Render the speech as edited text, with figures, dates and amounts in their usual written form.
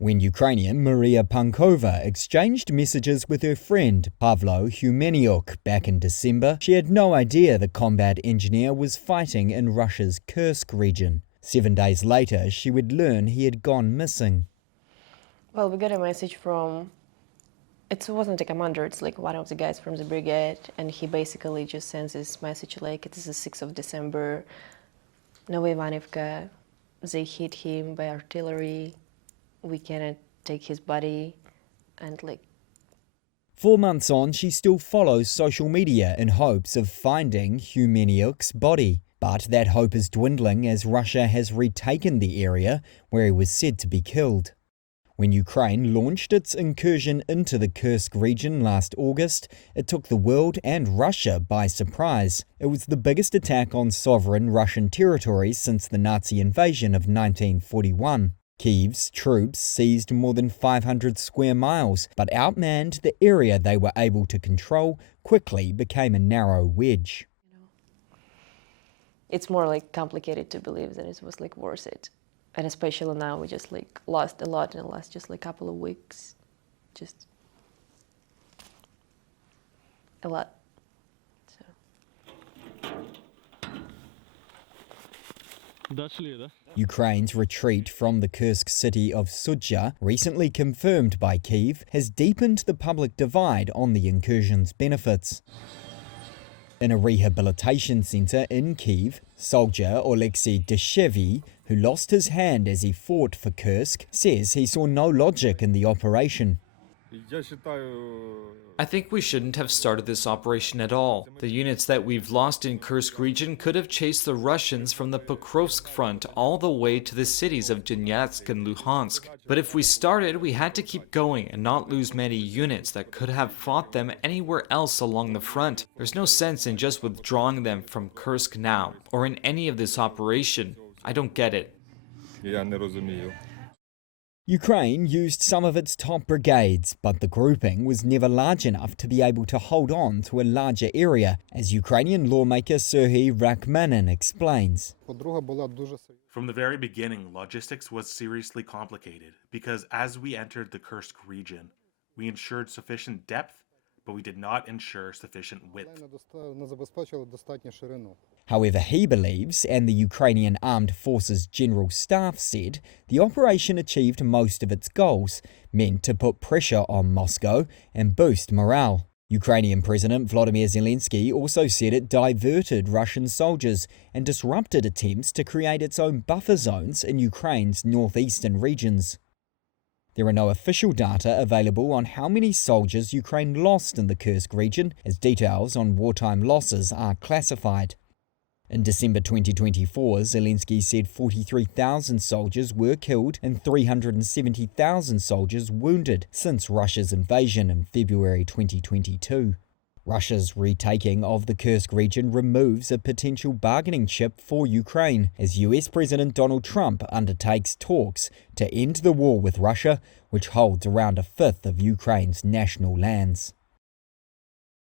when Ukrainian Maria Pankova exchanged messages with her friend Pavlo Humeniuk back in December. She had no idea the combat engineer was fighting in Russia's Kursk region. 7 days later, she would learn he had gone missing. Well, we got a message from, it wasn't a commander, it's like one of the guys from the brigade, and he basically just sends this message like, it is the 6th of December, Novaya Ivanivka, they hit him by artillery, we cannot take his body, and like... 4 months on, she still follows social media in hopes of finding Humeniuk's body. But that hope is dwindling as Russia has retaken the area where he was said to be killed. When Ukraine launched its incursion into the Kursk region last August, it took the world and Russia by surprise. It was the biggest attack on sovereign Russian territory since the Nazi invasion of 1941. Kyiv's troops seized more than 500 square miles, but outmanned the area they were able to control quickly became a narrow wedge. It's more like complicated to believe that it was like worth it. And especially now we just like lost a lot in the last just like couple of weeks. Just a lot. Ukraine's retreat from the Kursk city of Sudzha, recently confirmed by Kyiv, has deepened the public divide on the incursion's benefits. In a rehabilitation centre in Kyiv, soldier Oleksiy Deshevy, who lost his hand as he fought for Kursk, says he saw no logic in the operation. I think we shouldn't have started this operation at all. The units that we've lost in Kursk region could have chased the Russians from the Pokrovsk front all the way to the cities of Donetsk and Luhansk. But if we started, we had to keep going and not lose many units that could have fought them anywhere else along the front. There's no sense in just withdrawing them from Kursk now, or in any of this operation. I don't get it. Ukraine used some of its top brigades, but the grouping was never large enough to be able to hold on to a larger area, as Ukrainian lawmaker Serhiy Rachmanin explains. From the very beginning, logistics was seriously complicated, because as we entered the Kursk region, we ensured sufficient depth, but we did not ensure sufficient width. However, he believes, and the Ukrainian Armed Forces General Staff said, the operation achieved most of its goals, meant to put pressure on Moscow and boost morale. Ukrainian President Volodymyr Zelenskiy also said it diverted Russian soldiers and disrupted attempts to create its own buffer zones in Ukraine's northeastern regions. There are no official data available on how many soldiers Ukraine lost in the Kursk region, as details on wartime losses are classified. In December 2024, Zelenskiy said 43,000 soldiers were killed and 370,000 soldiers wounded since Russia's invasion in February 2022. Russia's retaking of the Kursk region removes a potential bargaining chip for Ukraine as US President Donald Trump undertakes talks to end the war with Russia, which holds around a fifth of Ukraine's national lands.